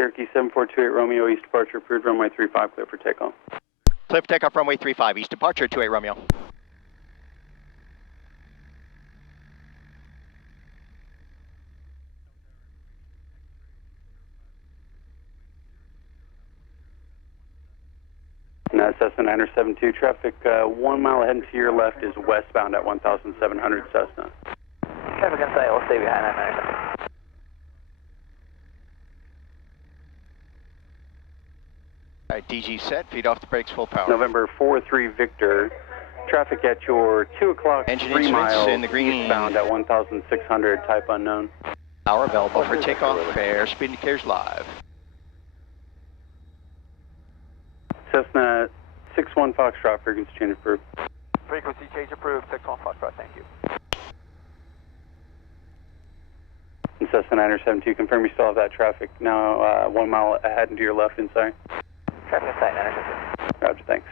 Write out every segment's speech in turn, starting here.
Cherokee 7428 Romeo, east departure, approved runway 35, clear for takeoff. Clear for takeoff, runway 35, east departure, 28 Romeo. Cessna 972, traffic 1 mile ahead and to your left is westbound at 1,700 Cessna. Traffic inside, we'll stay behind 997. All right, DG set, feet off the brakes, full power. November 43 Victor, traffic at your 2 o'clock, Engine 3 miles in the green. eastbound at 1,600, type unknown. Power available for takeoff, airspeed indicators live. Cessna 61 Foxtrot, frequency change approved. Frequency change approved, 61 Foxtrot, thank you. And Cessna 972, confirm you still have that traffic now 1 mile ahead and to your left inside. Traffic inside 972. Roger, thanks.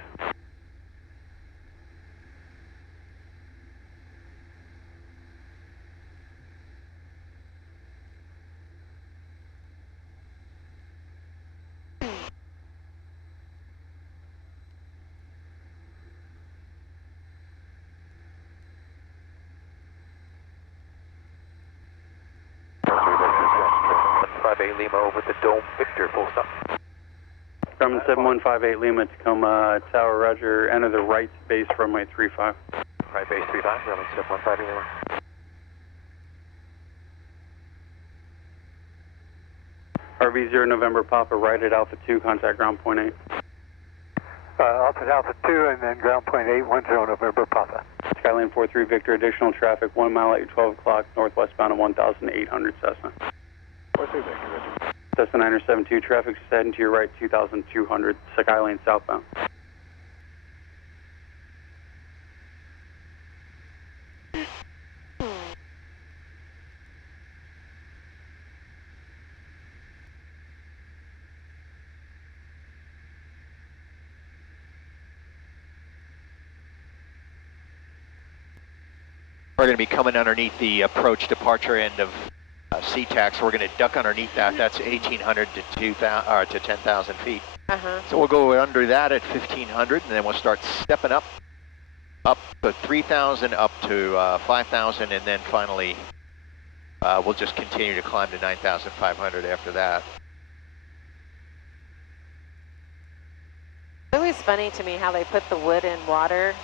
Lima over the dome, Victor, full stop. Grumman 7158 Lima, Tacoma Tower, roger, enter the right base runway 35. Right base 35, Grumman 7158 Lima. RV0 November Papa, right at Alpha 2, contact ground point 8. Alpha 2 and then ground point 810 November Papa. Skyline 43 Victor, additional traffic 1 mile at your 12 o'clock, northwestbound at 1,800 Cessna. 43 Victor, Richard. Cessna 972, traffic heading to your right 2,200, Skyline southbound. We're going to be coming underneath the approach departure end of SeaTac, so we're going to duck underneath that. That's 1,800 to 2,000 or to 10,000 feet. So we'll go under that at 1,500, and then we'll start stepping up to 3,000, up to 5,000, and then finally we'll just continue to climb to 9,500 after that. It's always funny to me how they put the wood in water.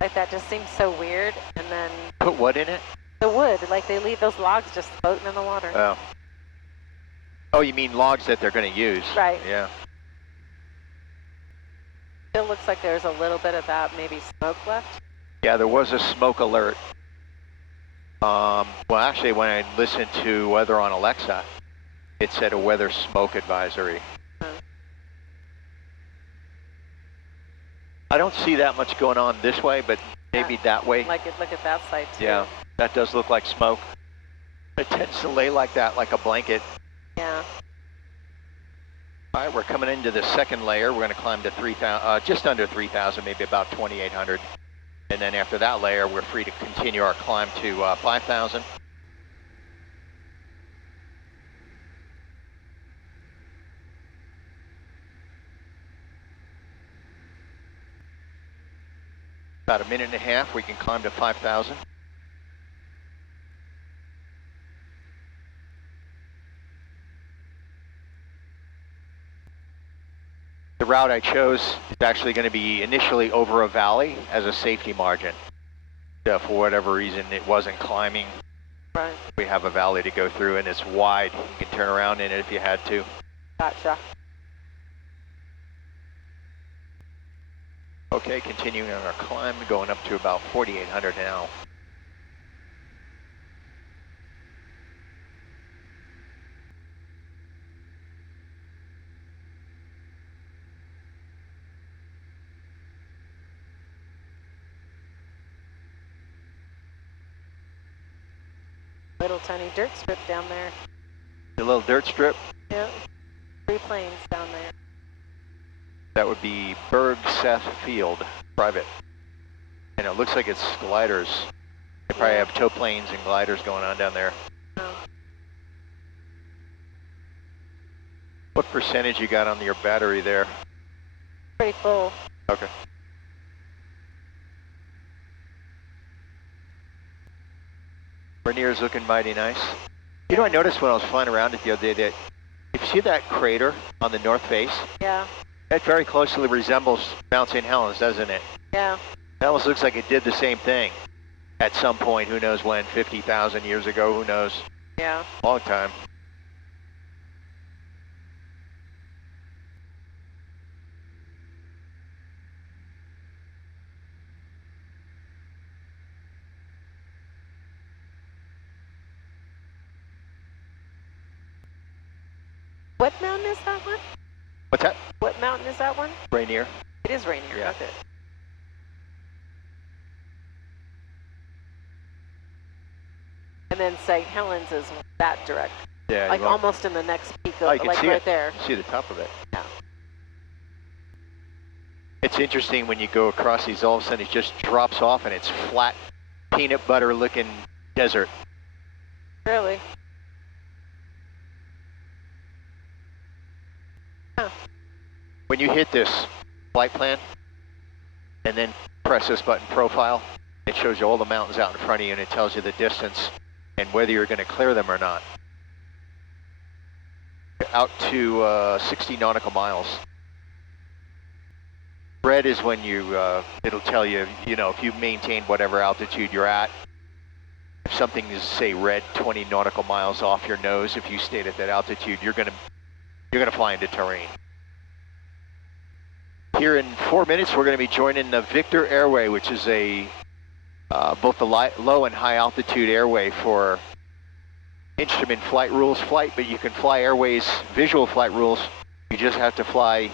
Like that just seems so weird, and then... Put what in it? The wood, like they leave those logs just floating in the water. Oh. Oh, you mean logs that they're going to use? Right. Yeah. It looks like there's a little bit of that, maybe smoke left. Yeah, there was a smoke alert. Well, actually, when I listened to weather on Alexa, it said a weather smoke advisory. I don't see that much going on this way, but maybe that way. Look at that side too. Yeah, that does look like smoke. It tends to lay like that, like a blanket. Yeah. All right, we're coming into the second layer. We're going to climb to 3,000, just under 3,000, maybe about 2,800. And then after that layer, we're free to continue our climb to 5,000. About a minute and a half, we can climb to 5,000. The route I chose is actually going to be initially over a valley as a safety margin. For whatever reason, it wasn't climbing. Right. We have a valley to go through, and it's wide. You can turn around in it if you had to. Gotcha. Okay, continuing on our climb, going up to about 4,800 now. Little tiny dirt strip down there. The little dirt strip? Yeah. 3 planes down there. That would be Berg Seth Field, private. And it looks like it's gliders. They probably have tow planes and gliders going on down there. Oh. What percentage you got on your battery there? Pretty full. Okay. Rainier's looking mighty nice. You know, I noticed when I was flying around it the other day that if you see that crater on the north face, Yeah. that very closely resembles Mount St. Helens, doesn't it? Yeah. It almost looks like it did the same thing at some point. Who knows when? 50,000 years ago? Who knows? Yeah. Long time. What mountain is that one? What's that? What mountain is that one? Rainier. It is Rainier. Yeah. Okay. And then St. Helens is that direct. Yeah. Like almost in the next peak of, Oh, you can like see right it. there. See the top of it. Yeah. It's interesting when you go across these, all of a sudden it just drops off and it's flat, peanut butter looking desert. Really? Huh. When you hit this flight plan and then press this button, profile, it shows you all the mountains out in front of you and it tells you the distance and whether you're going to clear them or not. Out to 60 nautical miles. Red is when you, it'll tell you, you know, if you've maintained whatever altitude you're at. If something is, say, red 20 nautical miles off your nose, if you stayed at that altitude, you're gonna fly into terrain. Here in 4 minutes, we're gonna be joining the Victor Airway, which is a both the low and high altitude airway for instrument flight rules flight, but you can fly airways, visual flight rules. You just have to fly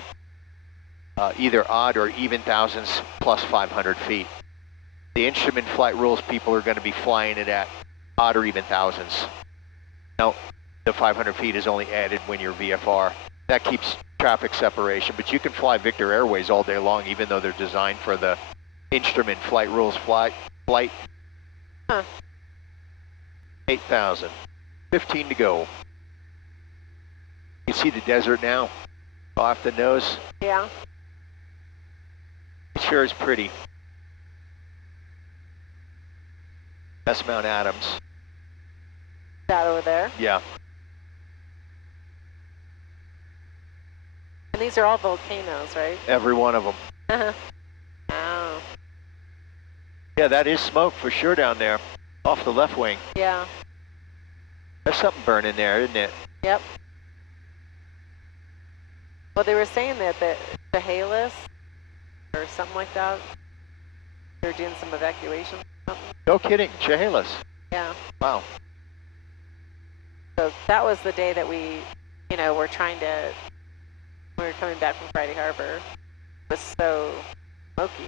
either odd or even thousands plus 500 feet. The instrument flight rules, people are going to be flying it at odd or even thousands. Now, the 500 feet is only added when you're VFR. That keeps traffic separation, but you can fly Victor Airways all day long, even though they're designed for the instrument flight rules flight. Huh. 8,000, 15 to go. You see the desert now, off the nose. Yeah. It sure is pretty. That's Mount Adams. That over there. Yeah. And these are all volcanoes, right? Every one of them. Oh. Yeah, that is smoke for sure down there, off the left wing. Yeah. There's something burning there, isn't it? Yep. Well, they were saying that the Chehalis or something like that, they're doing some evacuation. No kidding, Chehalis. Yeah. Wow. So that was the day that we, you know, were trying to, we were coming back from Friday Harbor. It was so smoky.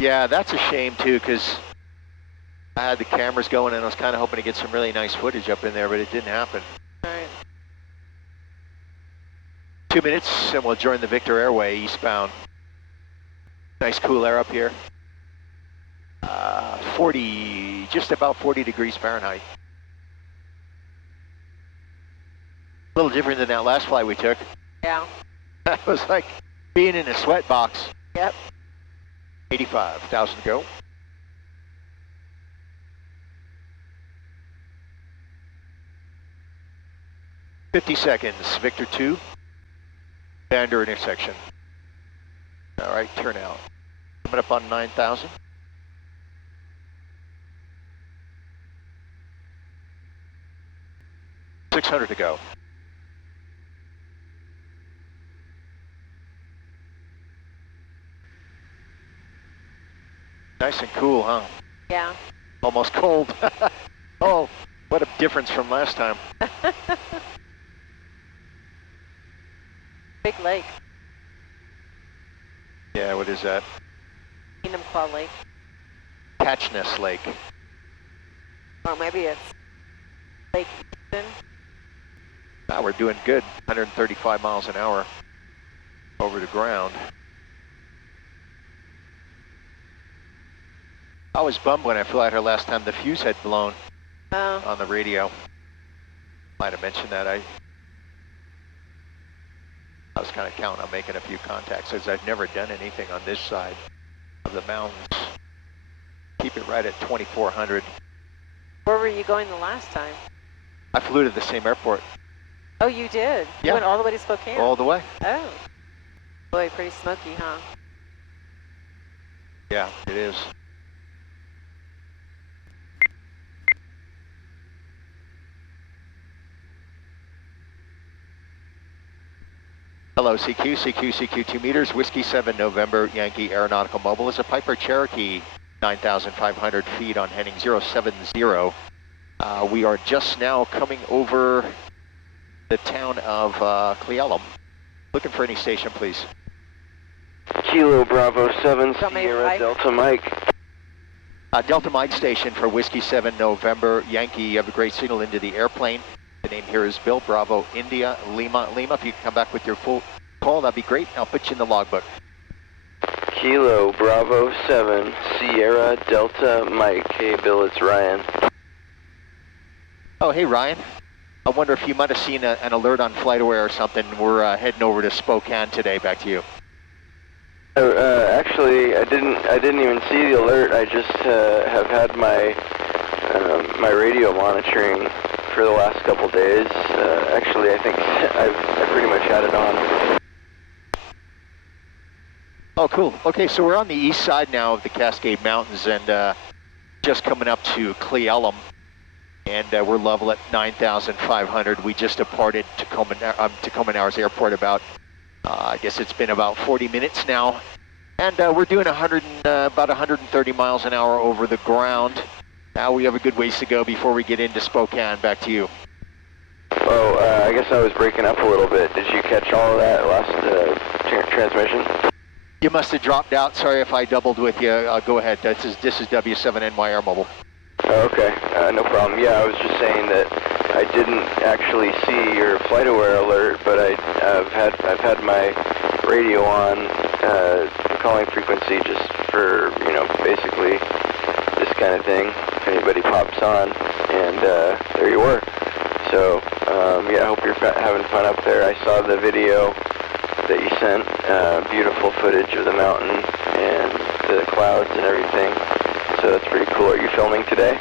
Yeah, that's a shame too, because I had the cameras going and I was kind of hoping to get some really nice footage up in there, but it didn't happen. All right. 2 minutes and we'll join the Victor Airway eastbound. Nice cool air up here. 40, just about 40 degrees Fahrenheit. A little different than that last flight we took. Yeah. That was like being in a sweat box. Yep. 85,000 to go. "50 seconds, Victor 2, Vander intersection." All right, turn out. Coming up on 9,000. $600 to go. Nice and cool, huh? Yeah. Almost cold. Oh, what a difference from last time. Big lake. Yeah, what is that? Kingdom Claw Lake. Catchness Lake. Or maybe it's Lake Easton. Now we're doing good. 135 miles an hour over the ground. I was bummed when I flew out here last time the fuse had blown Oh. on the radio. Might have mentioned that. I I was kind of counting on making a few contacts, as I've never done anything on this side of the mountains. Keep it right at 2,400. Where were you going the last time? I flew to the same airport. Oh, you did? Yeah. You went all the way to Spokane? All the way. Oh. Boy, pretty smoky, huh? Yeah, it is. Hello, CQ, CQ, CQ 2 meters, Whiskey 7 November, Yankee Aeronautical Mobile is a Piper Cherokee, 9,500 feet on heading 070. We are just now coming over the town of Cleellum. Looking for any station, please. Kilo Bravo 7 Got me Sierra right. Delta Mike. Delta Mike station for Whiskey 7 November, Yankee. You have a great signal into the airplane. The name here is Bill Bravo India Lima. Lima, if you can come back with your full call, that'd be great. I'll put you in the logbook. Kilo Bravo 7 Sierra Delta Mike. Hey Bill, it's Ryan. Oh, hey Ryan. I wonder if you might have seen an alert on FlightAware or something. We're heading over to Spokane today. Back to you. Actually, I didn't even see the alert. I just have had my my radio monitoring for the last couple days. Actually, I think I pretty much had it on. Oh, cool. Okay, so we're on the east side now of the Cascade Mountains and just coming up to Cleellum. And we're level at 9,500. We just departed Tacoma Narrows Airport about, I guess it's been about 40 minutes now. And we're doing about 130 miles an hour over the ground. Now we have a good ways to go before we get into Spokane. Back to you. Oh, I guess I was breaking up a little bit. Did you catch all of that last transmission? You must have dropped out. Sorry if I doubled with you. Go ahead. This is W7NY Air Mobile. Okay, no problem. Yeah, I was just saying that I didn't actually see your FlightAware alert, but I've had my radio on calling frequency just for, you know, basically this kind of thing. If anybody pops on, and there you were. So yeah, I hope you're having fun up there. I saw the video that you sent. Beautiful footage of the mountain and the clouds and everything. So that's pretty cool. Are you filming today?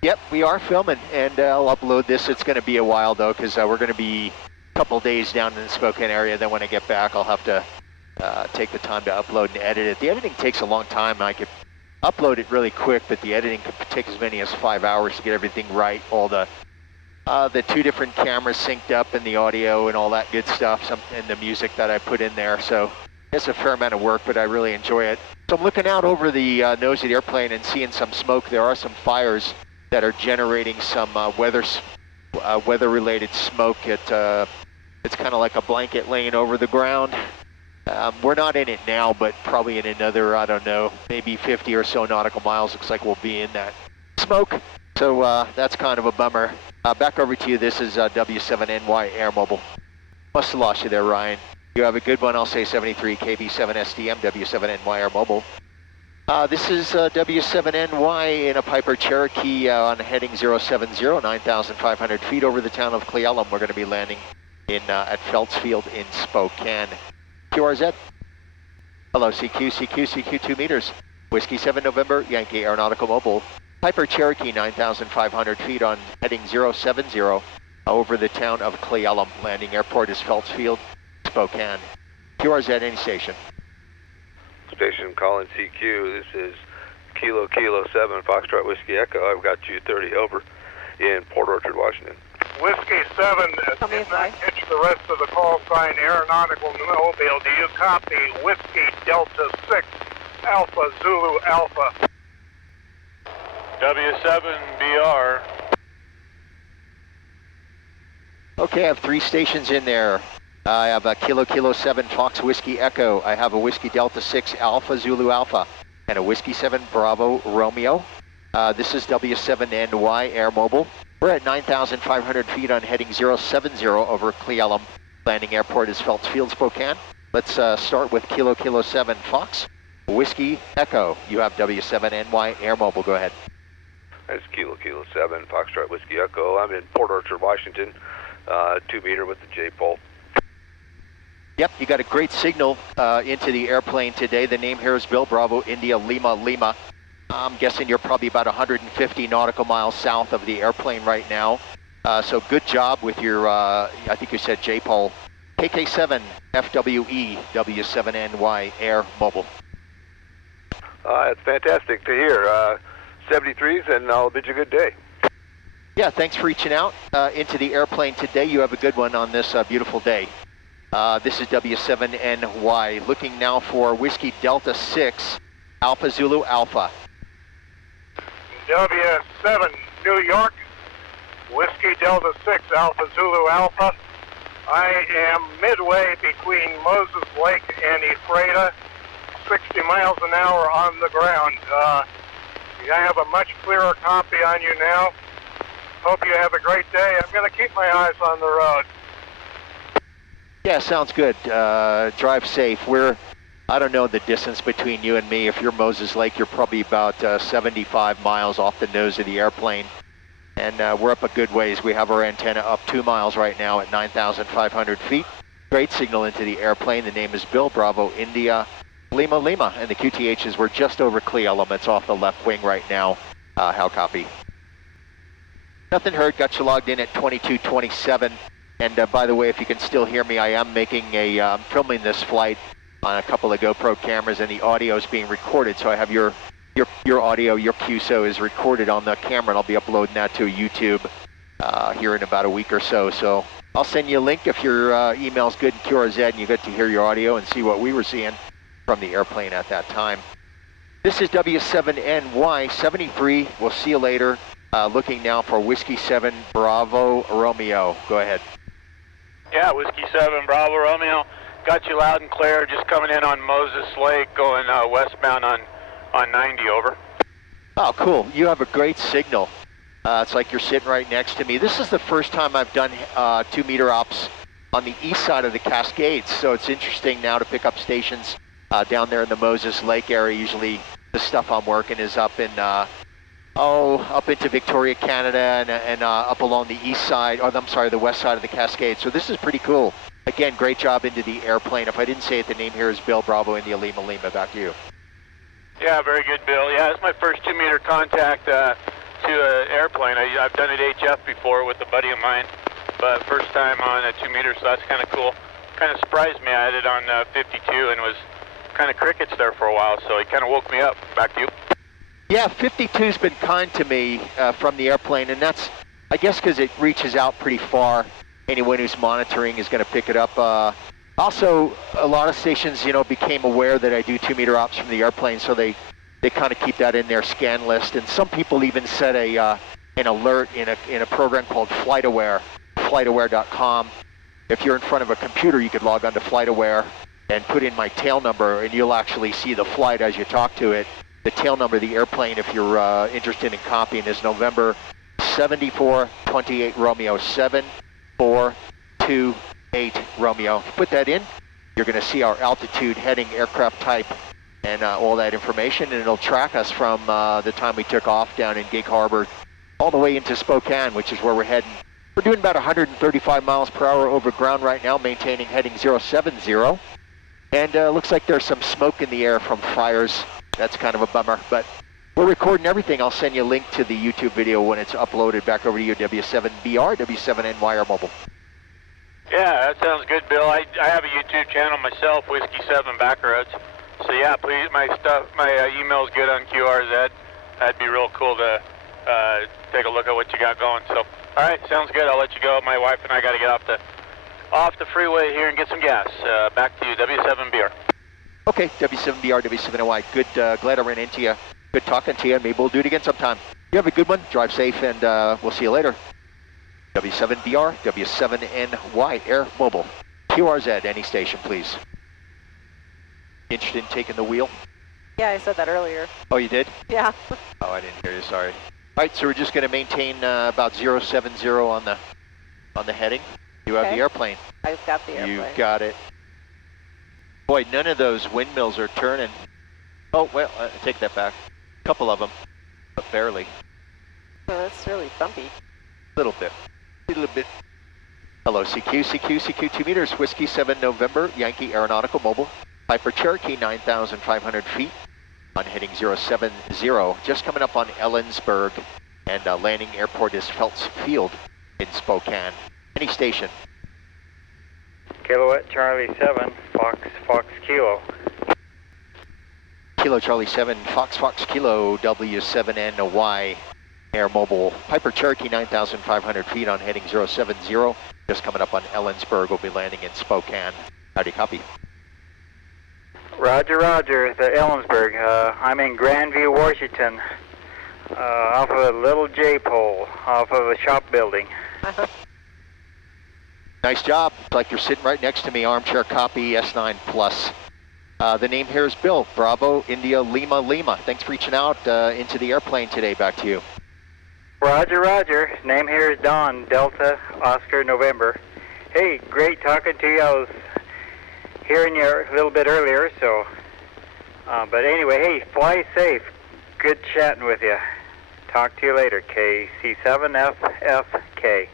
Yep, we are filming, and I'll upload this. It's going to be a while, though, because we're going to be a couple days down in the Spokane area. Then when I get back, I'll have to take the time to upload and edit it. The editing takes a long time. I could upload it really quick, but the editing could take as many as 5 hours to get everything right. All the 2 different cameras synced up and the audio and all that good stuff, and the music that I put in there. So it's a fair amount of work, but I really enjoy it. So I'm looking out over the nose of the airplane and seeing some smoke. There are some fires that are generating some weather-related smoke. It's kind of like a blanket laying over the ground. We're not in it now, but probably in another, I don't know, maybe 50 or so nautical miles. Looks like we'll be in that smoke. So that's kind of a bummer. Back over to you. This is W7NY Air Mobile. Must have lost you there, Ryan. You have a good one. I'll say 73 KB7SDM, W7NY Air Mobile. This is W7NY in a Piper Cherokee on heading 070, 9,500 feet over the town of Cleellum. We're going to be landing at Phelps Field in Spokane. QRZ. Hello, CQ, CQ, CQ 2 meters. Whiskey 7 November, Yankee Aeronautical Mobile. Piper Cherokee, 9,500 feet on heading 070 over the town of Cleellum. Landing airport is Phelps Field, Spokane. QRZ, any station. Station calling CQ. This is Kilo 7 Foxtrot Whiskey Echo. I've got you 30 over in Port Orchard, Washington. Whiskey 7 did not catch the rest of the call sign Aeronautical Mobile. Do you copy Whiskey Delta 6 Alpha Zulu Alpha? W7BR. Okay, I have 3 stations in there. I have a Kilo 7 Fox Whiskey Echo. I have a Whiskey Delta 6 Alpha Zulu Alpha and a Whiskey 7 Bravo Romeo. This is W7NY Air Mobile. We're at 9,500 feet on heading 070 over Cleellum. Landing airport is Phelps Field, Spokane. Let's start with Kilo 7 Fox Whiskey Echo. You have W7NY Air Mobile. Go ahead. That's Kilo 7 Foxtrot Whiskey Echo. I'm in Port Orchard, Washington. 2 meter with the J-pole. Yep, you got a great signal into the airplane today. The name here is Bill Bravo, India, Lima, Lima. I'm guessing you're probably about 150 nautical miles south of the airplane right now. So good job with your, I think you said JPOL, KK7 FWE W7NY Air Mobile. It's fantastic to hear. 73s, and I'll bid you a good day. Yeah, thanks for reaching out into the airplane today. You have a good one on this beautiful day. This is W7NY, looking now for Whiskey Delta 6, Alpha Zulu Alpha. W7 New York, Whiskey Delta 6 Alpha Zulu Alpha. I am midway between Moses Lake and Ephrata, 60 miles an hour on the ground. I have a much clearer copy on you now. Hope you have a great day. I'm going to keep my eyes on the road. Yeah, sounds good. Drive safe. I don't know the distance between you and me. If you're Moses Lake, you're probably about 75 miles off the nose of the airplane. And we're up a good ways. We have our antenna up 2 miles right now at 9,500 feet. Great signal into the airplane. The name is Bill Bravo, India, Lima, Lima. And the QTHs, we're just over Clee elements off the left wing right now. How copy? Nothing heard. Got you logged in at 2227. And by the way, if you can still hear me, I am making filming this flight on a couple of GoPro cameras, and the audio is being recorded. So I have your audio, your QSO is recorded on the camera, and I'll be uploading that to YouTube here in about a week or so. So I'll send you a link if your email's good in QRZ and you get to hear your audio and see what we were seeing from the airplane at that time. This is W7NY 73. We'll see you later. Looking now for Whiskey 7 Bravo Romeo. Go ahead. Yeah, Whiskey 7 Bravo Romeo. Got you loud and clear. Just coming in on Moses Lake, going westbound on 90, over. Oh, cool. You have a great signal. It's like you're sitting right next to me. This is the first time I've done 2-meter ops on the east side of the Cascades, so it's interesting now to pick up stations down there in the Moses Lake area. Usually the stuff I'm working is up in, up into Victoria, Canada, and up along the east side, or I'm sorry, the west side of the Cascades. So this is pretty cool. Again, great job into the airplane. If I didn't say it, the name here is Bill Bravo, India, Lima, Lima. Back to you. Yeah, very good, Bill. Yeah, it's my first 2-meter contact to an airplane. I've done it HF before with a buddy of mine, but first time on a 2-meter, so that's kind of cool. Kind of surprised me. I had it on 52 and was kind of crickets there for a while, so it kind of woke me up. Back to you. Yeah, 52's been kind to me from the airplane, and that's, I guess, because it reaches out pretty far. Anyone who's monitoring is going to pick it up. Also, a lot of stations, became aware that I do 2-meter ops from the airplane, so they kind of keep that in their scan list. And some people even set an alert in a program called FlightAware, flightaware.com. If you're in front of a computer, you could log on to FlightAware and put in my tail number, and you'll actually see the flight as you talk to it. The tail number of the airplane, if you're interested in copying, is November 7428 Romeo 7428 Romeo. If you put that in, you're going to see our altitude, heading, aircraft type, and all that information, and it'll track us from the time we took off down in Gig Harbor all the way into Spokane, which is where we're heading. We're doing about 135 miles per hour over ground right now, maintaining heading 070, and looks like there's some smoke in the air from fires. That's kind of a bummer, but we're recording everything. I'll send you a link to the YouTube video when it's uploaded. Back over to you, W7BR, W7NY Mobile. Yeah, that sounds good, Bill. I have a YouTube channel myself, Whiskey 7 Backroads. So yeah, please, my email's good on QRZ. That'd be real cool to take a look at what you got going. So, all right, sounds good. I'll let you go. My wife and I got to get off the freeway here and get some gas. Back to you, W7BR. Okay, W7BR, W7NY. Good, glad I ran into you. Good talking to you, and maybe we'll do it again sometime. You have a good one. Drive safe, and we'll see you later. W7BR, W7NY, Air Mobile. QRZ, any station, please. Interested in taking the wheel? Yeah, I said that earlier. Oh, you did? Yeah. Oh, I didn't hear you, sorry. All right, so we're just going to maintain about 070 on the heading. You have the airplane. I've got the airplane. You got it. Boy, none of those windmills are turning. Oh, well, I take that back. A couple of them, but barely. Oh, that's really bumpy. A little bit. Hello, CQ 2 meters, Whiskey 7 November, Yankee Aeronautical Mobile, Piper Cherokee 9,500 feet on heading 070, just coming up on Ellensburg, and landing airport is Phelps Field in Spokane. Any station? Kilowatt Charlie 7, Fox Kilo. Kilo Charlie 7, Fox Kilo, W7NY, Air Mobile, Piper Cherokee 9,500 feet on heading 070, just coming up on Ellensburg, will be landing in Spokane. Howdy, copy. Roger, the Ellensburg. I'm in Grandview, Washington, off of a little J-pole, off of a shop building. Nice job. It's like you're sitting right next to me, armchair copy, S9 plus. The name here is Bill, Bravo, India, Lima. Thanks for reaching out into the airplane today. Back to you. Roger. Name here is Don, Delta, Oscar, November. Hey, great talking to you. I was hearing you a little bit earlier, so, but anyway, hey, fly safe. Good chatting with you. Talk to you later, KC7FFK.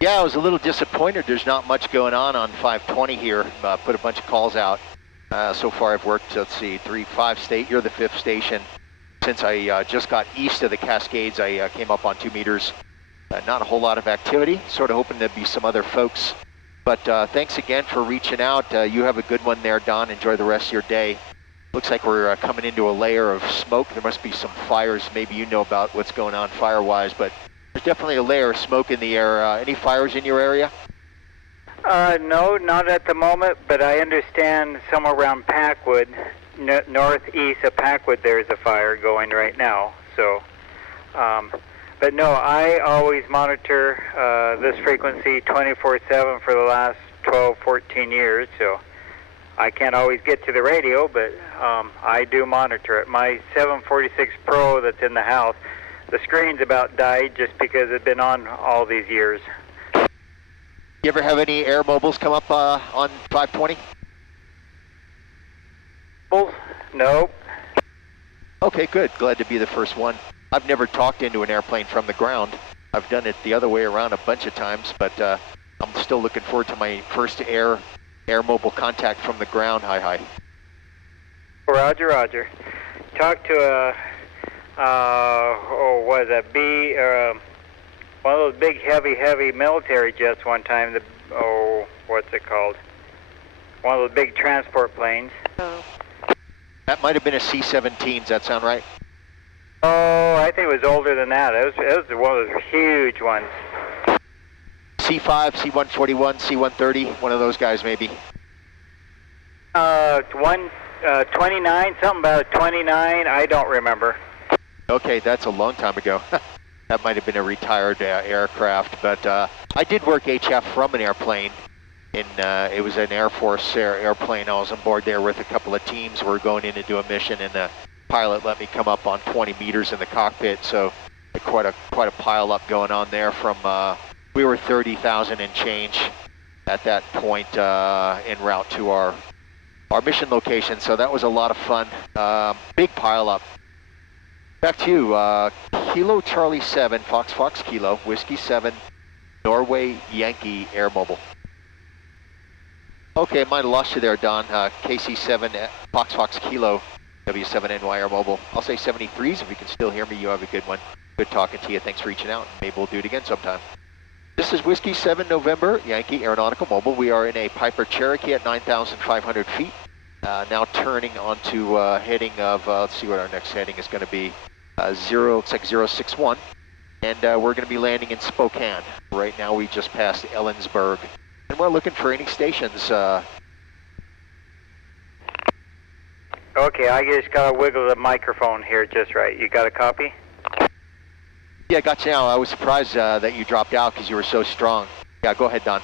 Yeah, I was a little disappointed. There's not much going on 520 here. Put a bunch of calls out. So far I've worked, let's see, 5 state. You're the 5th station. Since I just got east of the Cascades, I came up on 2 meters. Not a whole lot of activity. Sort of hoping there'd be some other folks. But thanks again for reaching out. You have a good one there, Don. Enjoy the rest of your day. Looks like we're coming into a layer of smoke. There must be some fires. Maybe you know about what's going on fire-wise, but there's definitely a layer of smoke in the air. Any fires in your area? No, not at the moment, but I understand somewhere around Packwood, northeast of Packwood, there's a fire going right now. So, but no, I always monitor this frequency 24/7 for the last 12, 14 years, so I can't always get to the radio, but I do monitor it. My 746 Pro that's in the house, the screen's about died just because it's been on all these years. You ever have any air mobiles come up on 520? Nope. Okay, good. Glad to be the first one. I've never talked into an airplane from the ground. I've done it the other way around a bunch of times, but I'm still looking forward to my first air mobile contact from the ground. Hi. Roger. Talked to one of those big, heavy military jets one time. What's it called? One of those big transport planes. That might have been a C-17. Does that sound right? Oh, I think it was older than that. It was one of those huge ones. C-5, C-141, C-130, one of those guys maybe. 29, something about 29, I don't remember. Okay, that's a long time ago. That might have been a retired aircraft, but I did work HF from an airplane. It was an Air Force airplane. I was on board there with a couple of teams. We were going in to do a mission, and the pilot let me come up on 20 meters in the cockpit, so quite a pile up going on there from, we were 30,000 and change at that point en route to our mission location, so that was a lot of fun. Big pile up. Back to you, Kilo Charlie 7, Fox Kilo, Whiskey 7, Norway Yankee Air Mobile. Okay, might have lost you there, Don. KC7, Fox Kilo, W7NY Air Mobile. I'll say 73s. If you can still hear me, you have a good one. Good talking to you. Thanks for reaching out. Maybe we'll do it again sometime. This is Whiskey 7 November, Yankee Aeronautical Mobile. We are in a Piper Cherokee at 9,500 feet. Now turning onto heading of, let's see what our next heading is going to be. Looks like 061. And we're going to be landing in Spokane. Right now we just passed Ellensburg. And we're looking for any stations. Okay, I just got to wiggle the microphone here just right. You got a copy? Yeah, got you now. I was surprised that you dropped out because you were so strong. Yeah, go ahead, Don.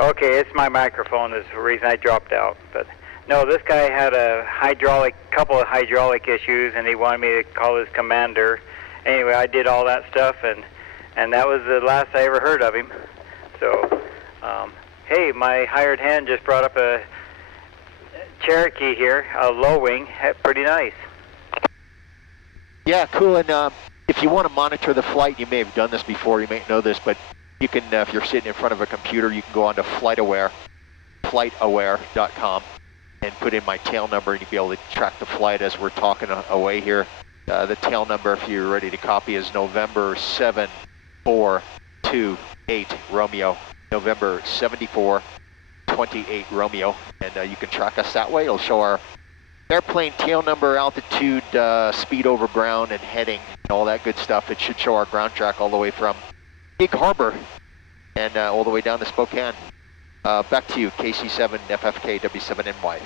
Okay, it's my microphone is the reason I dropped out. But no, this guy had a couple of hydraulic issues, and he wanted me to call his commander. Anyway, I did all that stuff, and that was the last I ever heard of him. So, hey, my hired hand just brought up a Cherokee here, a low wing, pretty nice. Yeah, cool. And if you want to monitor the flight, you may have done this before, you may know this, but you can, if you're sitting in front of a computer, you can go onto flightaware.com and put in my tail number, and you'll be able to track the flight as we're talking away here. The tail number, if you're ready to copy, is November 7428 Romeo. November 7428 Romeo, and you can track us that way. It'll show our airplane tail number, altitude, speed over ground, and heading, and all that good stuff. It should show our ground track all the way from Gig Harbor and all the way down to Spokane. Back to you, KC7 FFK W7NY.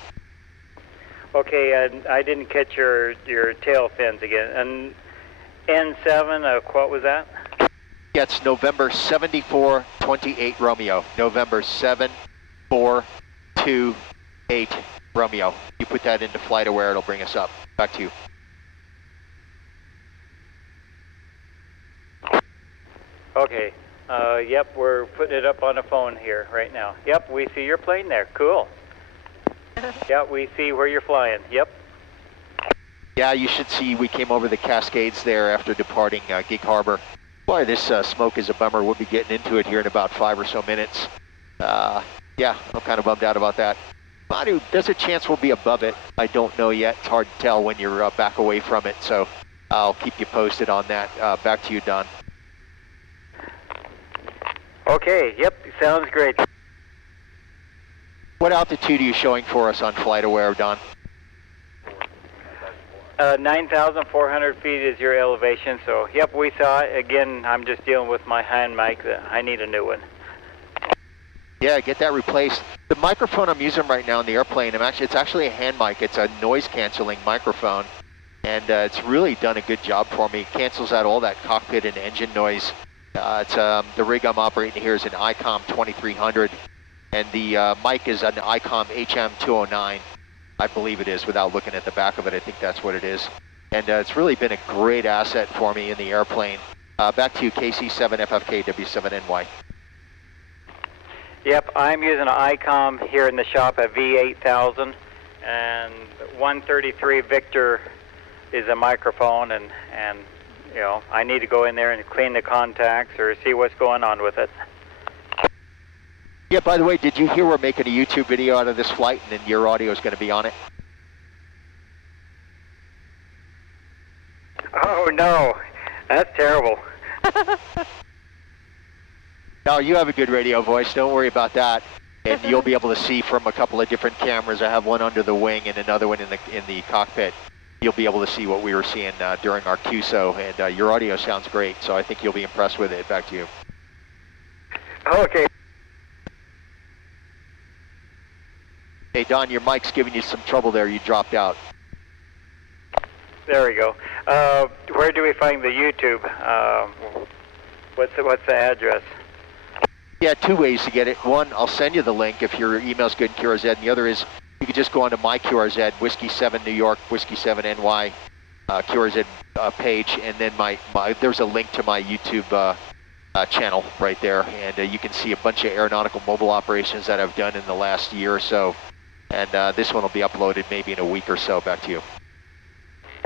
Okay, I didn't catch your tail fins again. And N7, what was that? Yeah, it's November 7428 Romeo. November 7428 Romeo. You put that into FlightAware, it'll bring us up. Back to you. Okay. Yep, we're putting it up on the phone here right now. Yep, we see your plane there. Cool. Yep, we see where you're flying. Yep. Yeah, you should see we came over the Cascades there after departing Gig Harbor. Boy, this smoke is a bummer. We'll be getting into it here in about 5 or so minutes. Yeah, I'm kind of bummed out about that. Manu, there's a chance we'll be above it. I don't know yet. It's hard to tell when you're back away from it, so I'll keep you posted on that. Back to you, Don. Okay, yep, sounds great. What altitude are you showing for us on FlightAware, Don? 9,400 feet is your elevation, so yep, we saw it. Again, I'm just dealing with my hand mic. I need a new one. Yeah, get that replaced. The microphone I'm using right now in the airplane, it's actually a hand mic. It's a noise-canceling microphone, and it's really done a good job for me. It cancels out all that cockpit and engine noise. It's the rig I'm operating here is an ICOM 2300, and the mic is an ICOM HM209. I believe it is, without looking at the back of it. I think that's what it is. And it's really been a great asset for me in the airplane. Back to you, KC7 FFK W7NY. Yep, I'm using an ICOM here in the shop at V8000, and 133 Victor is a microphone, and you know, I need to go in there and clean the contacts or see what's going on with it. Yeah, by the way, did you hear we're making a YouTube video out of this flight, and then your audio is going to be on it? Oh, no. That's terrible. No, you have a good radio voice. Don't worry about that. And you'll be able to see from a couple of different cameras. I have one under the wing and another one in the cockpit. You'll be able to see what we were seeing during our QSO, and your audio sounds great, so I think you'll be impressed with it. Back to you. Okay. Hey, Don, your mic's giving you some trouble there. You dropped out. There we go. Where do we find the YouTube? What's the address? Yeah, 2 ways to get it. One, I'll send you the link if your email's good in QRZ, and the other is you can just go onto my QRZ, Whiskey 7 New York, Whiskey 7 NY QRZ page, and then there's a link to my YouTube channel right there, and you can see a bunch of aeronautical mobile operations that I've done in the last year or so, and this one will be uploaded maybe in a week or so. Back to you.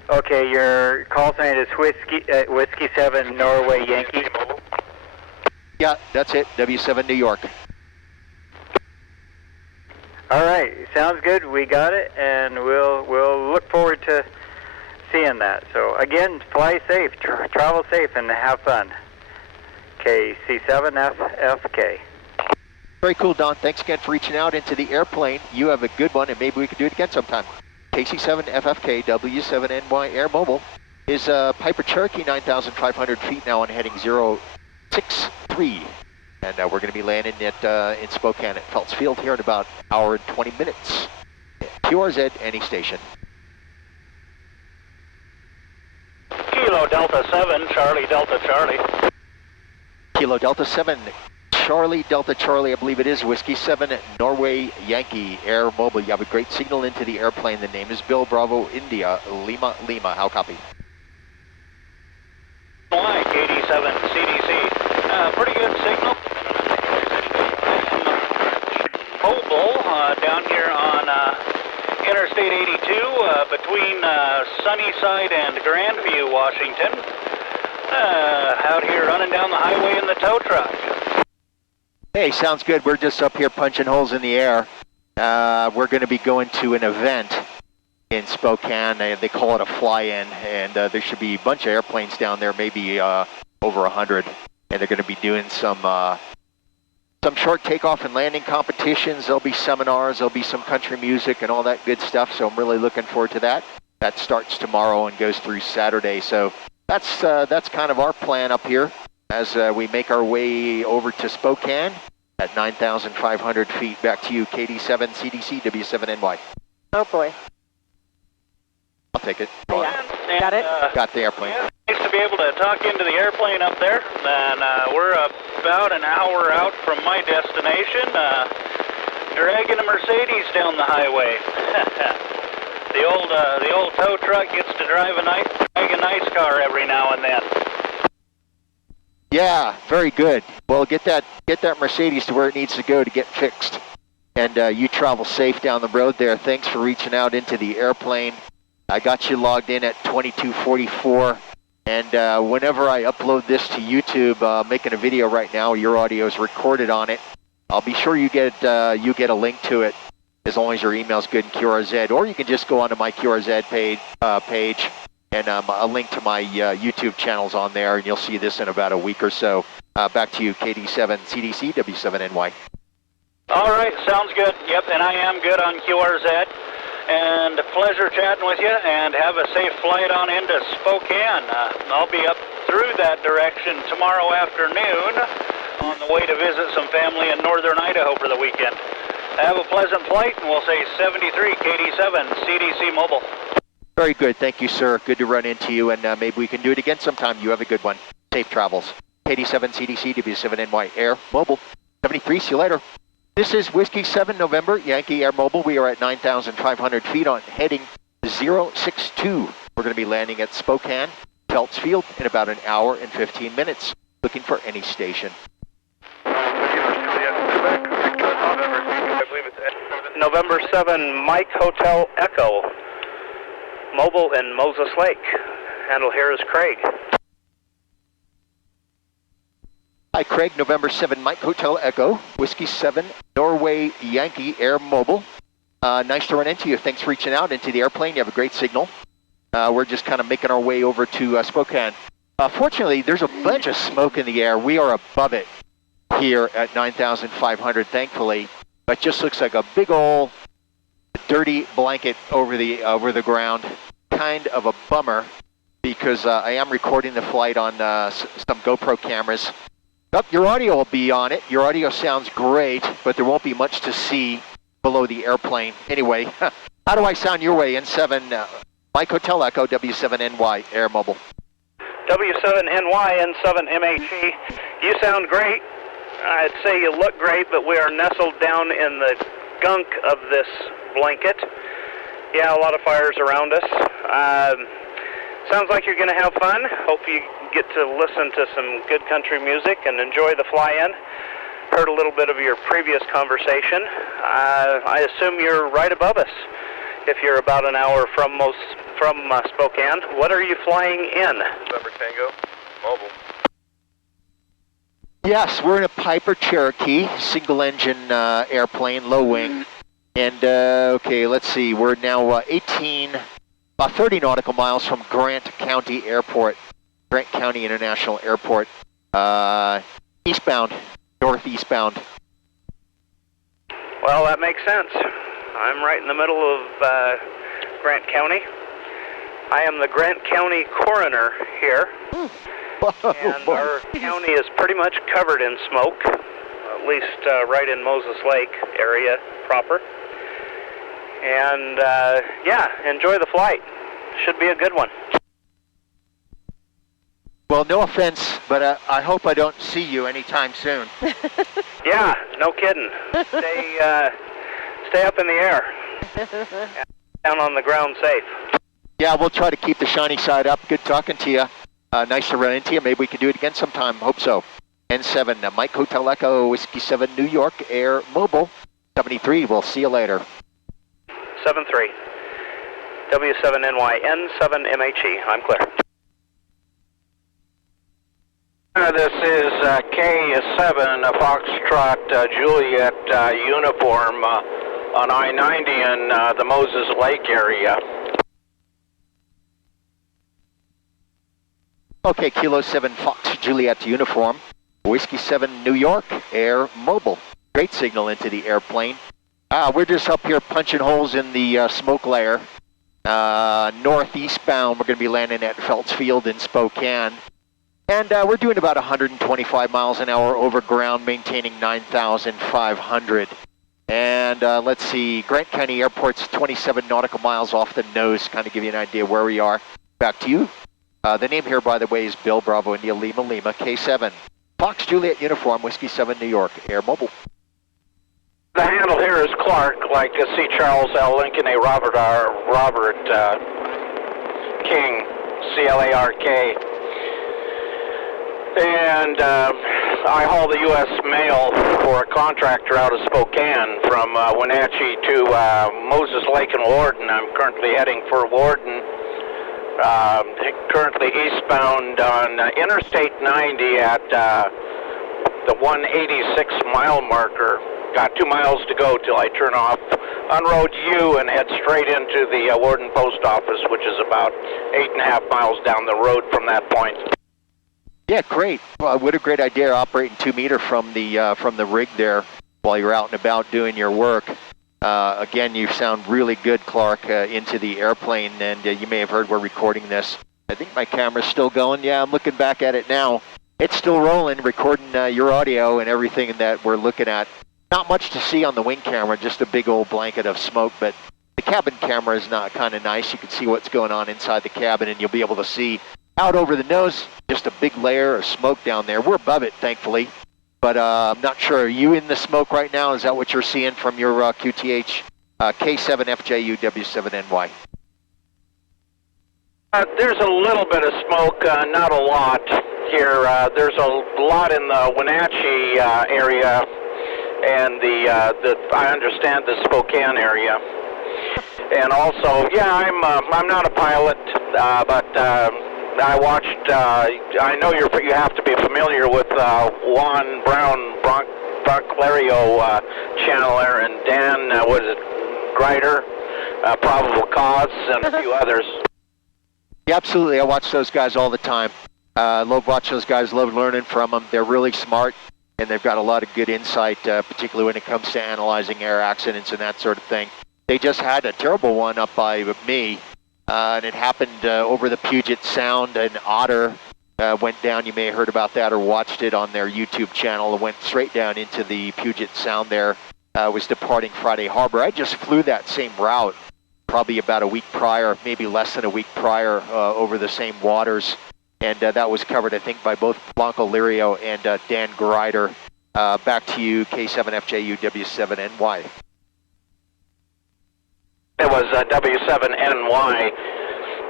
Okay, your call sign is Whiskey 7 Norway Yankee. Yeah, that's it, W7 New York. All right, sounds good. We got it, and we'll look forward to seeing that. So again, fly safe, travel safe, and have fun. KC7FFK. Very cool, Don. Thanks again for reaching out into the airplane. You have a good one, and maybe we can do it again sometime. KC7FFK W7NY Air Mobile is Piper Cherokee, 9,500 feet now on heading 063. And we're going to be landing at in Spokane at Phelps Field here in about an hour and 20 minutes. QRZ, any station. Kilo Delta 7, Charlie Delta Charlie. Kilo Delta 7, Charlie Delta Charlie, I believe it is, Whiskey 7, Norway Yankee Air Mobile. You have a great signal into the airplane. The name is Bill Bravo India, Lima Lima. How copy? KD7 CDC. Pretty good signal. Mobile down here on Interstate 82 between Sunnyside and Grandview, Washington. Out here running down the highway in the tow truck. Hey, sounds good. We're just up here punching holes in the air. We're going to be going to an event in Spokane. They call it a fly-in, and there should be a bunch of airplanes down there, maybe over 100. And they're going to be doing some short takeoff and landing competitions. There'll be seminars. There'll be some country music and all that good stuff. So I'm really looking forward to that. That starts tomorrow and goes through Saturday. So that's kind of our plan up here as we make our way over to Spokane at 9,500 feet. Back to you, KD7 CDC W7NY. Oh boy. I'll take it. Yeah. Got it? Got the airplane. Yeah, nice to be able to talk into the airplane up there. And we're about an hour out from my destination, dragging a Mercedes down the highway. The old tow truck gets to drag a nice car every now and then. Yeah, very good. Well, get that Mercedes to where it needs to go to get fixed. And you travel safe down the road there. Thanks for reaching out into the airplane. I got you logged in at 2244. And whenever I upload this to YouTube, making a video right now, your audio is recorded on it. I'll be sure you get a link to it as long as your email's good in QRZ. Or you can just go onto my QRZ page and a link to my YouTube channel's on there, and you'll see this in about a week or so. Back to you, KD7 CDC W7NY. All right, sounds good. Yep, and I am good on QRZ. And a pleasure chatting with you, and have a safe flight on into Spokane. I'll be up through that direction tomorrow afternoon on the way to visit some family in northern Idaho for the weekend. Have a pleasant flight, and we'll say 73 KD7 CDC Mobile. Very good. Thank you, sir. Good to run into you, and maybe we can do it again sometime. You have a good one. Safe travels. KD7 CDC W7NY Air Mobile 73. See you later. This is Whiskey 7 November, Yankee Air Mobile. We are at 9,500 feet on heading 062. We're going to be landing at Spokane, Phelps Field in about an hour and 15 minutes. Looking for any station. November 7, Mike Hotel Echo. Mobile in Moses Lake. Handle here is Craig. Hi, Craig. November 7, Mike Hotel Echo, Whiskey 7, Norway Yankee Air Mobile. Nice to run into you. Thanks for reaching out into the airplane. You have a great signal. We're just kind of making our way over to Spokane. Fortunately, there's a bunch of smoke in the air. We are above it here at 9,500, thankfully. But just looks like a big old dirty blanket over the ground. Kind of a bummer because I am recording the flight on some GoPro cameras. Oh, your audio will be on it. Your audio sounds great, but there won't be much to see below the airplane. Anyway, how do I sound your way? N7, Mike Hotel Echo, W7NY Air Mobile. W7NY, N7MHE. You sound great. I'd say you look great, but we are nestled down in the gunk of this blanket. Yeah, a lot of fires around us. Sounds like you're going to have fun. Hope you get to listen to some good country music and enjoy the fly-in. Heard a little bit of your previous conversation. I assume you're right above us. If you're about an hour from Spokane, what are you flying in? November Tango, Mobile. Yes, we're in a Piper Cherokee, single-engine airplane, low wing. And, okay, let's see, we're now 30 nautical miles from Grant County Airport, Grant County International Airport, eastbound, northeastbound. Well, that makes sense. I'm right in the middle of Grant County. I am the Grant County coroner here, and our county is pretty much covered in smoke, at least right in Moses Lake area proper. And yeah, enjoy the flight. Should be a good one. Well, no offense, but I hope I don't see you anytime soon. Yeah, no kidding. Stay up in the air. Down on the ground safe. Yeah, we'll try to keep the shiny side up. Good talking to you. Nice to run into you. Maybe we can do it again sometime. Hope so. N7, Mike Hotel Echo, Whiskey 7, New York Air Mobile, 73. We'll see you later. 73. W7NY, N7MHE. I'm clear. This is K7 Foxtrot Juliet uniform on I-90 in the Moses Lake area. Okay, Kilo 7 Fox Juliet uniform, Whiskey 7 New York, Air Mobile. Great signal into the airplane. We're just up here punching holes in the smoke layer. Northeastbound, we're going to be landing at Phelps Field in Spokane. And we're doing about 125 miles an hour over ground, maintaining 9,500. And let's see, Grant County Airport's 27 nautical miles off the nose, kind of give you an idea where we are. Back to you. The name here, by the way, is Bill Bravo India Lima Lima, K7. Fox Juliet uniform, Whiskey 7 New York, Air Mobile. The handle here is Clark, like C. Charles L. Lincoln, A. Robert King, C-L-A-R-K. And I haul the U.S. mail for a contractor out of Spokane from Wenatchee to Moses Lake and Worden. I'm currently heading for Worden. Currently eastbound on Interstate 90 at the 186 mile marker. Got 2 miles to go till I turn off on Road U and head straight into the Worden Post Office, which is about 8.5 miles down the road from that point. Yeah, great. Well, what a great idea, operating 2 meter from the rig there while you're out and about doing your work. Again, you sound really good, Clark, into the airplane, and you may have heard we're recording this. I think my camera's still going. Yeah, I'm looking back at it now. It's still rolling, recording your audio and everything that we're looking at. Not much to see on the wing camera, just a big old blanket of smoke, but the cabin camera is not kind of nice. You can see what's going on inside the cabin, and you'll be able to see out over the nose, just a big layer of smoke down there. We're above it, thankfully. But I'm not sure. Are you in the smoke right now? Is that what you're seeing from your QTH K7FJU W7NY? There's a little bit of smoke, not a lot here. There's a lot in the Wenatchee area and I understand the Spokane area. And also, yeah, I'm not a pilot, but I watched. I know you have to be familiar with Juan Brown Bronclario channel there, and Dan was it Grider, Probable Cause, and a few others. Yeah, absolutely. I watch those guys all the time. Love watching those guys. Love learning from them. They're really smart, and they've got a lot of good insight, particularly when it comes to analyzing air accidents and that sort of thing. They just had a terrible one up by me. And it happened over the Puget Sound. An otter went down. You may have heard about that or watched it on their YouTube channel. It went straight down into the Puget Sound there. Was departing Friday Harbor. I just flew that same route probably about a week prior, maybe less than a week prior, over the same waters. And that was covered, I think, by both Blanco Lirio and Dan Grider. Back to you, K7FJU W7NY. It was W7NY.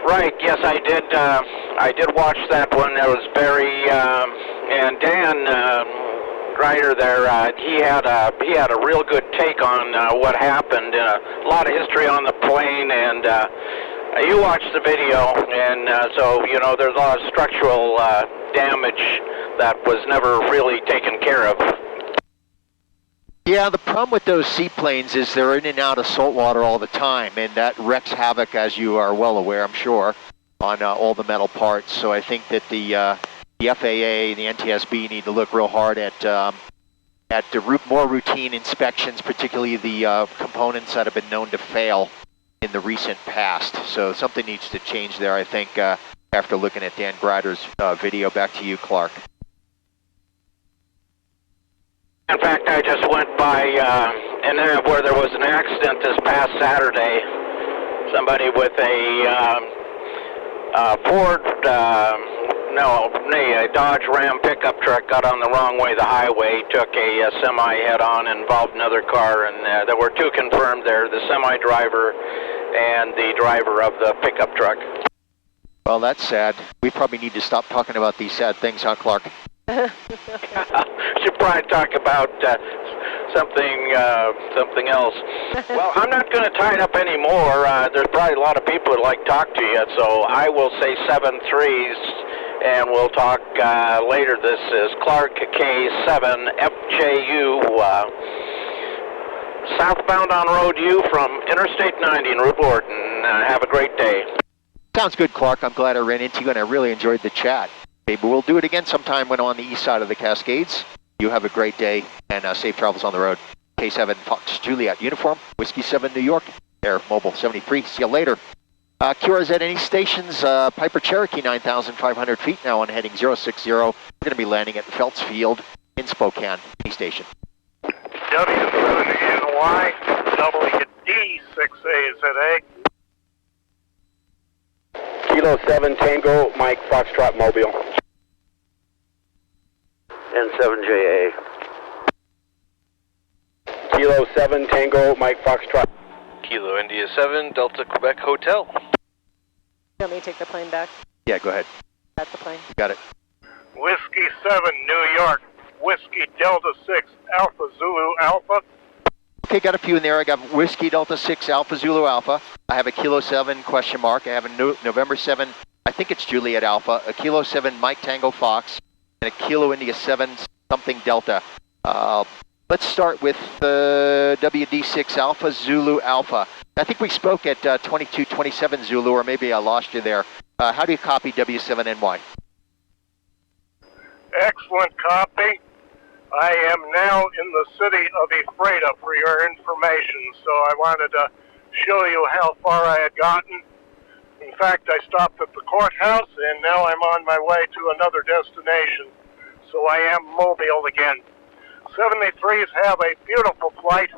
Right, yes, I did watch that one. That was Barry and Dan Grider there. He had a real good take on what happened. A lot of history on the plane, and you watched the video, and so you know there's a lot of structural damage that was never really taken care of. Yeah, the problem with those seaplanes is they're in and out of salt water all the time, and that wreaks havoc, as you are well aware, I'm sure, on all the metal parts. So I think that the FAA, the NTSB need to look real hard at more routine inspections, particularly the components that have been known to fail in the recent past. So something needs to change there, I think, after looking at Dan Grider's video. Back to you, Clark. In fact, I just went by an area where there was an accident this past Saturday. Somebody with a a Dodge Ram pickup truck got on the wrong way of the highway, took a semi head-on, involved another car, and there were two confirmed there, the semi driver and the driver of the pickup truck. Well, that's sad. We probably need to stop talking about these sad things, huh, Clark? Should probably talk about something else. Well, I'm not going to tie it up anymore. There's probably a lot of people who'd like to talk to you, so I will say 7 3s and we'll talk later. This is Clark K7FJU, southbound on Road U from Interstate 90 in Route Lorton. Have a great day. Sounds good, Clark. I'm glad I ran into you, and I really enjoyed the chat. Maybe we'll do it again sometime when on the east side of the Cascades. You have a great day, and safe travels on the road. K7 Fox Juliet uniform, Whiskey 7 New York, Air Mobile 73. See you later. QRZ any stations, Piper Cherokee 9,500 feet now on heading 060. We're going to be landing at Phelps Field in Spokane. Any station. W7NY, WD6AZA. Kilo 7 Tango Mike Foxtrot Mobile. N7JA. Kilo 7 Tango Mike Foxtrot. Kilo India 7 Delta Quebec Hotel. You want me to take the plane back? Yeah, go ahead. That's the plane. Got it. Whiskey 7 New York, Whiskey Delta 6 Alpha Zulu Alpha. Okay, got a few in there. I got Whiskey Delta 6 Alpha Zulu Alpha. I have a Kilo 7 question mark. I have a November 7, I think it's Juliet Alpha, a Kilo 7 Mike Tango Fox, and a Kilo India 7 something Delta. Let's start with WD6 Alpha Zulu Alpha. I think we spoke at 2227 Zulu, or maybe I lost you there. How do you copy W7NY? Excellent copy. I am now in the city of Ephrata for your information, so I wanted to show you how far I had gotten. In fact, I stopped at the courthouse, and now I'm on my way to another destination. So I am mobile again. 73s have a beautiful flight,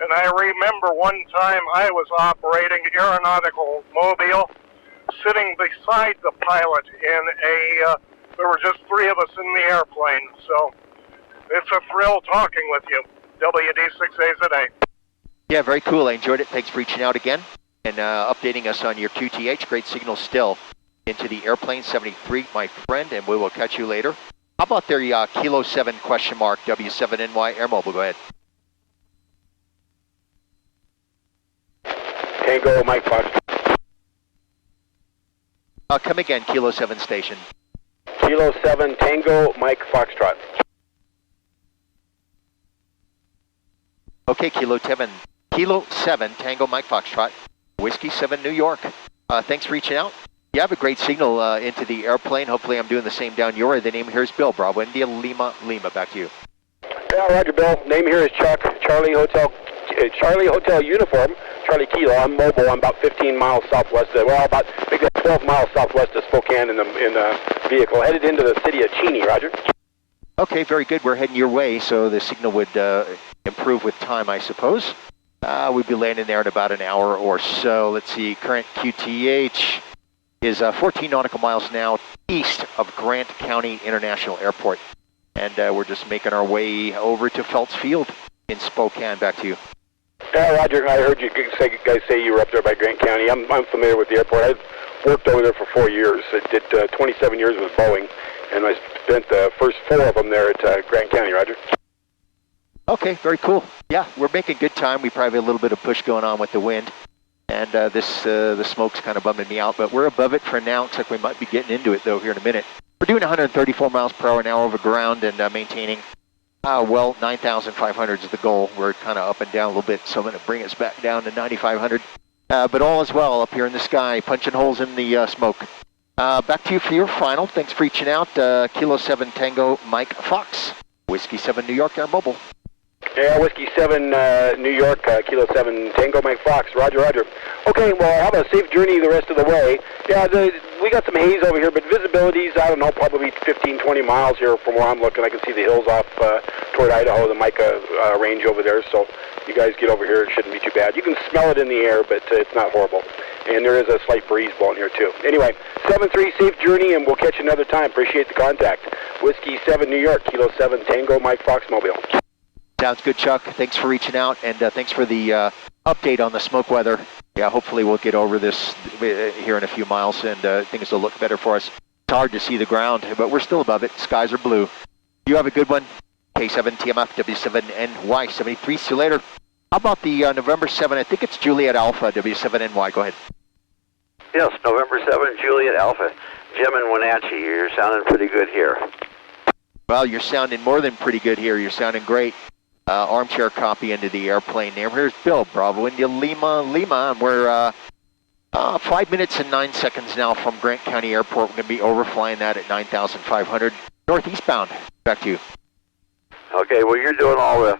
and I remember one time I was operating aeronautical mobile, sitting beside the pilot in there were just 3 of us in the airplane, so it's a thrill talking with you. WD6AZA. Yeah, very cool. I enjoyed it. Thanks for reaching out again and updating us on your 2TH. Great signal still into the airplane 73, my friend, and we will catch you later. How about their Kilo 7 question mark W7NY Air Mobile? Go ahead. Tango Mike Fox. Come again, Kilo 7 station. Kilo 7 Tango Mike Foxtrot. Okay, Kilo 7 Tango Mike Foxtrot, Whiskey 7 New York. Thanks for reaching out. You have a great signal into the airplane. Hopefully I'm doing the same down your way. The name here is Bill, Bravo India Lima. Back to you. Yeah, Roger, Bill. Name here is Chuck. Charlie Hotel uniform. Charlie Kilo. I'm mobile. I'm about 15 miles southwest about maybe 12 miles southwest of Spokane in the vehicle. Headed into the city of Cheney, Roger. Okay, very good. We're heading your way, so the signal would improve with time, I suppose. We'd be landing there in about an hour or so. Let's see, current QTH is 14 nautical miles now east of Grant County International Airport. And we're just making our way over to Phelps Field in Spokane. Back to you. Yeah, Roger, I heard you guys say you were up there by Grant County. I'm familiar with the airport. I've worked over there for 4 years. I did 27 years with Boeing, and I spent the first 4 of them there at Grant County, Roger. Okay, very cool. Yeah, we're making good time. We probably have a little bit of push going on with the wind, and the smoke's kind of bumming me out, but we're above it for now. Looks like we might be getting into it, though, here in a minute. We're doing 134 miles per hour now over ground and maintaining, 9,500 is the goal. We're kind of up and down a little bit, so I'm going to bring us back down to 9,500. But all is well up here in the sky, punching holes in the smoke. Back to you for your final. Thanks for reaching out. Kilo 7 Tango Mike Fox, Whiskey 7 New York Air Mobile. Yeah, Whiskey 7 New York, Kilo 7 Tango Mike Fox. Roger, Roger. Okay, well, have a safe journey the rest of the way. Yeah, we got some haze over here, but visibility's, I don't know, probably 15, 20 miles here from where I'm looking. I can see the hills off toward Idaho, the Mica range over there, so you guys get over here, it shouldn't be too bad. You can smell it in the air, but it's not horrible. And there is a slight breeze blowing here, too. Anyway, 7-3, safe journey, and we'll catch you another time. Appreciate the contact. Whiskey 7 New York, Kilo 7 Tango Mike Fox Mobile. Sounds good, Chuck. Thanks for reaching out, and thanks for the update on the smoke weather. Yeah, hopefully we'll get over this here in a few miles, and things will look better for us. It's hard to see the ground, but we're still above it. Skies are blue. You have a good one. K7 TMF W7NY 73. See you later. How about the November 7? I think it's Juliet Alpha W7NY. Go ahead. Yes, November 7, Juliet Alpha. Jim and Wenatchee, you're sounding pretty good here. Well, you're sounding more than pretty good here. You're sounding great. Armchair copy into the airplane there. Here's Bill, Bravo India Lima, and we're 5 minutes and 9 seconds now from Grant County Airport. We're going to be overflying that at 9,500 northeastbound. Back to you. Okay, well, you're doing all the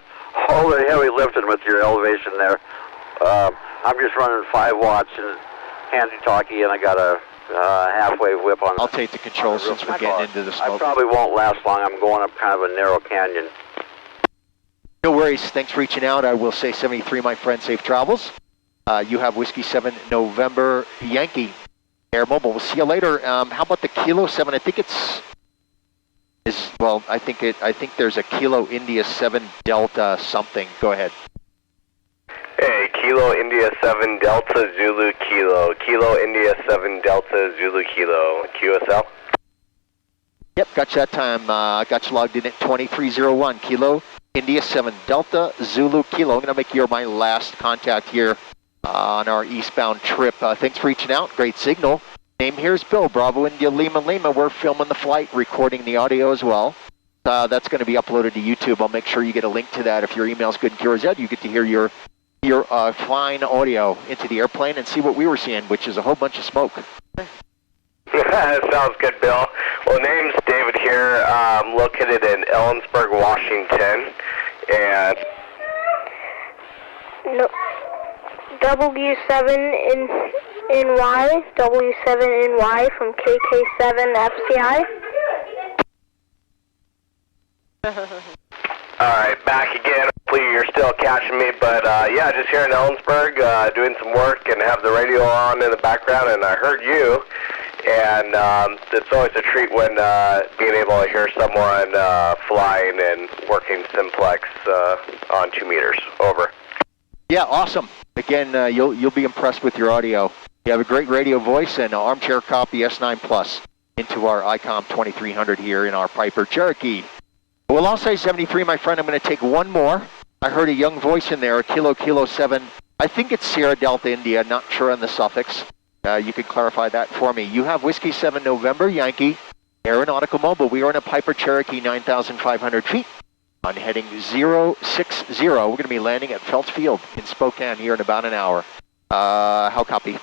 heavy lifting with your elevation there. I'm just running 5 watts and handy-talkie, and I got a halfway whip on. I'll take the controls since we're getting into the smoke. I probably won't last long. I'm going up kind of a narrow canyon. No worries. Thanks for reaching out. I will say 73, my friend. Safe travels. You have Whiskey 7 November Yankee Air Mobile. We'll see you later. How about the Kilo 7? I think I think there's a Kilo India 7 Delta something. Go ahead. Hey, Kilo India 7 Delta Zulu Kilo. Kilo India 7 Delta Zulu Kilo. QSL? Yep, got you that time. Got you logged in at 2301. Kilo India 7 Delta Zulu Kilo. I'm going to make you my last contact here on our eastbound trip. Thanks for reaching out. Great signal. Name here is Bill, Bravo India Lima. We're filming the flight, recording the audio as well. That's going to be uploaded to YouTube. I'll make sure you get a link to that. If your email's good in QRZ, you get to hear your flying audio into the airplane and see what we were seeing, which is a whole bunch of smoke. Sounds good, Bill. Well, name's David here. I'm located in Ellensburg, Washington, and no, W7NY from KK7FCI. Alright, back again. Hopefully you're still catching me, but yeah, just here in Ellensburg, doing some work and have the radio on in the background, and I heard you, and it's always a treat when being able to hear someone flying and working simplex on 2 meters. Over. Yeah, awesome. Again, you'll be impressed with your audio. You have a great radio voice and an armchair copy S9 Plus into our ICOM 2300 here in our Piper Cherokee. Well, I'll say 73, my friend. I'm going to take one more. I heard a young voice in there, a Kilo 7. I think it's Sierra Delta India, not sure on the suffix. You can clarify that for me. You have Whiskey 7 November Yankee, Aeronautical Mobile. We are in a Piper Cherokee 9,500 feet on heading 060. We're going to be landing at Phelps Field in Spokane here in about an hour. How copy?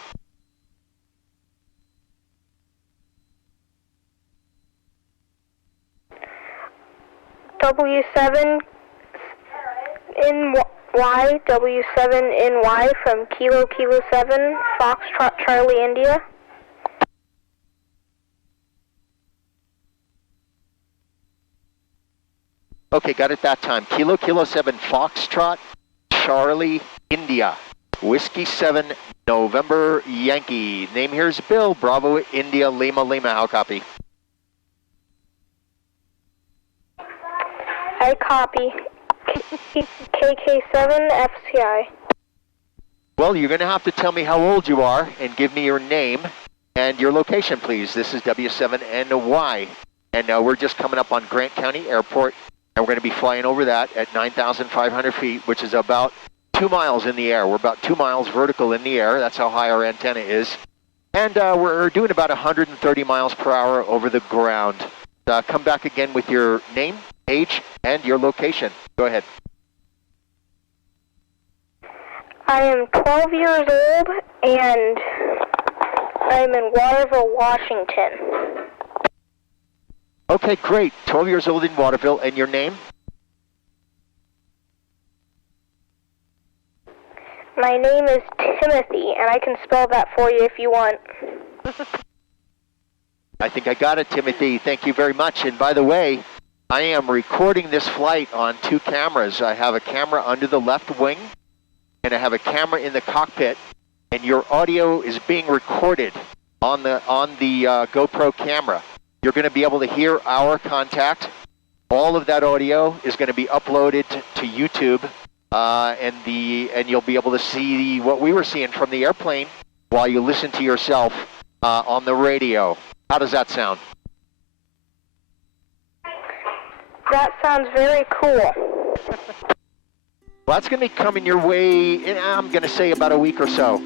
W7NY from Kilo 7 Foxtrot Charlie India. Okay, got it that time. Kilo 7 Foxtrot Charlie India. Whiskey 7 November Yankee. Name here is Bill, Bravo India Lima. How copy? I copy. KK7 FCI. Well, you're going to have to tell me how old you are and give me your name and your location, please. This is W7NY. And we're just coming up on Grant County Airport, and we're going to be flying over that at 9,500 feet, which is about 2 miles in the air. We're about 2 miles vertical in the air. That's how high our antenna is. And we're doing about 130 miles per hour over the ground. Come back again with your name, age, and your location. Go ahead. I am 12 years old, and I'm in Waterville, Washington. Okay, great. 12 years old in Waterville, and your name? My name is Timothy, and I can spell that for you if you want. I think I got it, Timothy. Thank you very much. And by the way, I am recording this flight on 2 cameras. I have a camera under the left wing, and I have a camera in the cockpit, and your audio is being recorded on the GoPro camera. You're going to be able to hear our contact. All of that audio is going to be uploaded to YouTube, and you'll be able to see what we were seeing from the airplane while you listen to yourself on the radio. How does that sound? That sounds very cool. Well, that's going to be coming your way, I'm going to say about a week or so.